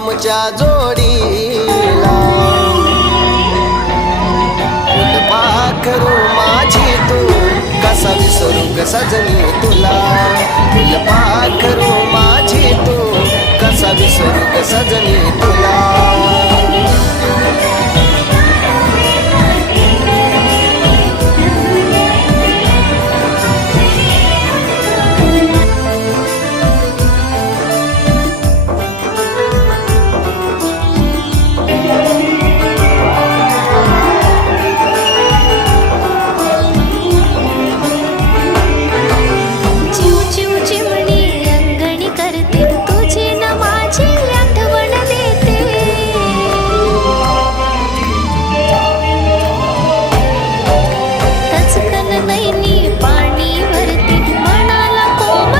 आमच्या जोडीला. फुलपाखरू माझी तू कसा विसरू ग सजनी तुला. फुलपाखरू माझी तू कसा विसरू ग सजनी